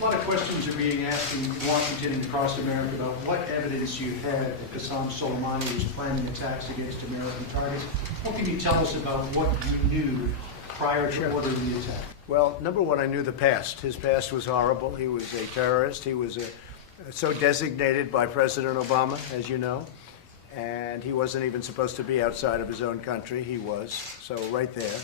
A lot of questions are being asked in Washington and across America about what evidence you had that Qasem Soleimani was planning attacks against American targets. What can you tell us about what you knew prior to ordering the attack? Well, number one, I knew the past. His past was horrible. He was a terrorist. He was so designated by President Obama, as you know, and he wasn't even supposed to be outside of his own country. He was, so right there.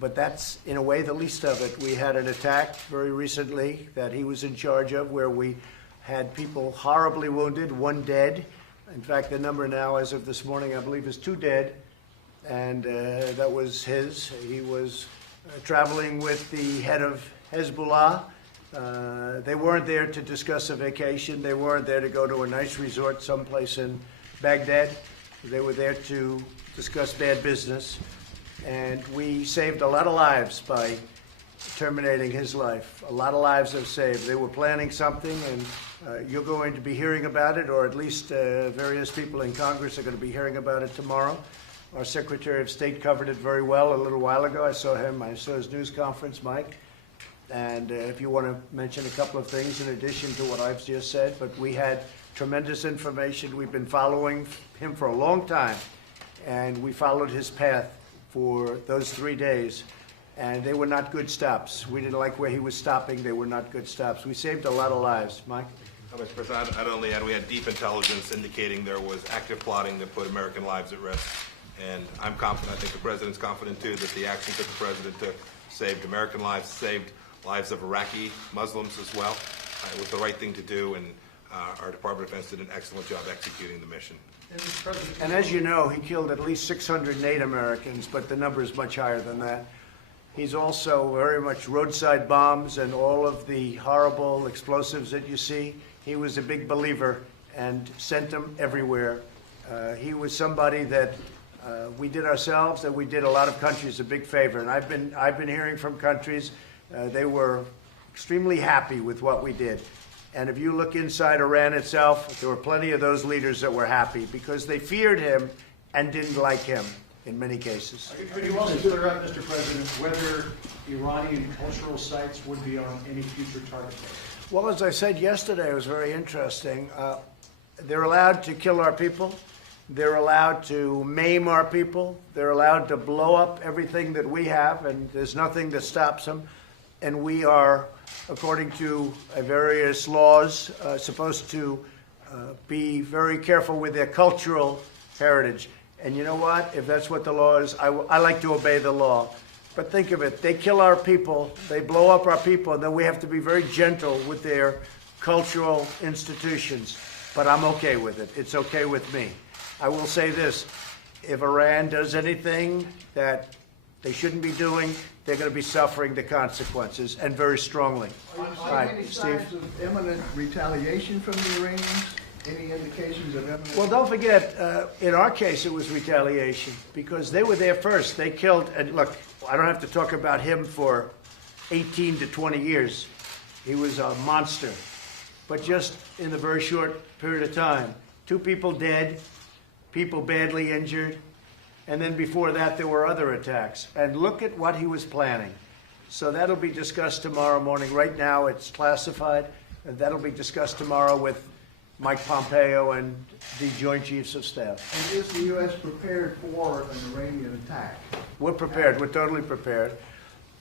But that's, in a way, the least of it. We had an attack very recently that he was in charge of where we had people horribly wounded, one dead. In fact, the number now, as of this morning, I believe is 2 dead, and that was his. He was traveling with the head of Hezbollah. They weren't there to discuss a vacation. They weren't there to go to a nice resort someplace in Baghdad. They were there to discuss bad business. And we saved a lot of lives by terminating his life. A lot of lives have saved. They were planning something, and you're going to be hearing about it, or at least various people in Congress are going to be hearing about it tomorrow. Our Secretary of State covered it very well a little while ago. I saw his news conference, Mike. And if you want to mention a couple of things in addition to what I've just said, but we had tremendous information. We've been following him for a long time, and we followed his path for those 3 days, and they were not good stops. We didn't like where he was stopping. They were not good stops. We saved a lot of lives. Mike? Mr. President, I'd only add we had deep intelligence indicating there was active plotting that put American lives at risk. And I'm confident, I think the President's confident too, that the actions that the President took saved American lives, saved lives of Iraqi Muslims as well. It was the right thing to do, and our Department of Defense did an excellent job executing the mission. And as you know, he killed at least 608 Americans, but the number is much higher than that. He's also very much roadside bombs and all of the horrible explosives that you see. He was a big believer and sent them everywhere. He was somebody that we did ourselves and we did a lot of countries a big favor. And I've been hearing from countries, they were extremely happy with what we did. And if you look inside Iran itself, there were plenty of those leaders that were happy because they feared him and didn't like him in many cases. Could you also clear up, Mr. President, whether Iranian cultural sites would be on any future target list? Well, as I said yesterday, it was very interesting. They're allowed to kill our people. They're allowed to maim our people. They're allowed to blow up everything that we have, and there's nothing that stops them. And we are, according to various laws, supposed to be very careful with their cultural heritage. And you know what? If that's what the law is, I like to obey the law. But think of it. They kill our people. They blow up our people. And then we have to be very gentle with their cultural institutions. But I'm okay with it. It's okay with me. I will say this. If Iran does anything that they shouldn't be doing, they're going to be suffering the consequences, and very strongly. Are there any signs of imminent retaliation from the Iranians? Any indications of imminent? Well, don't forget, in our case, it was retaliation because they were there first. They killed, and look, I don't have to talk about him for 18 to 20 years. He was a monster. But just in a very short period of time, 2 people dead, people badly injured, and then before that, there were other attacks. And look at what he was planning. So that'll be discussed tomorrow morning. Right now, it's classified. And that'll be discussed tomorrow with Mike Pompeo and the Joint Chiefs of Staff. And is the U.S. prepared for an Iranian attack? We're prepared. We're totally prepared.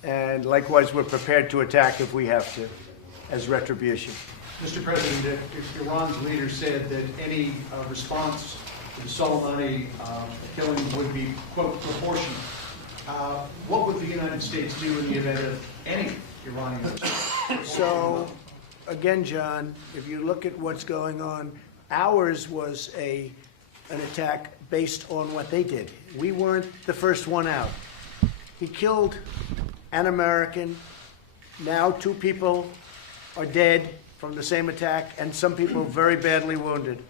And likewise, we're prepared to attack if we have to, as retribution. Mr. President, if Iran's leader said that any response to the Soleimani killing would be, quote, proportional, what would the United States do in the event of any Iranian attack? So, again, John, if you look at what's going on, ours was an attack based on what they did. We weren't the first one out. He killed an American. Now 2 people are dead from the same attack, and some people very badly wounded.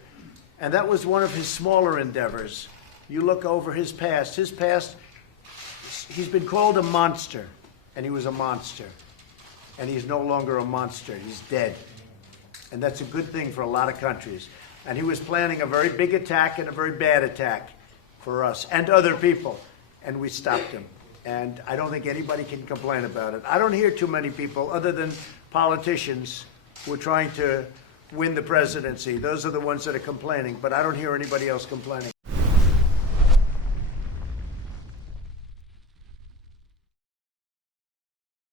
And that was one of his smaller endeavors. You look over his past. His past, he's been called a monster, and he was a monster. And he's no longer a monster. He's dead. And that's a good thing for a lot of countries. And he was planning a very big attack and a very bad attack for us and other people. And we stopped him. And I don't think anybody can complain about it. I don't hear too many people, other than politicians who are trying to win the presidency. Those are the ones that are complaining, but I don't hear anybody else complaining.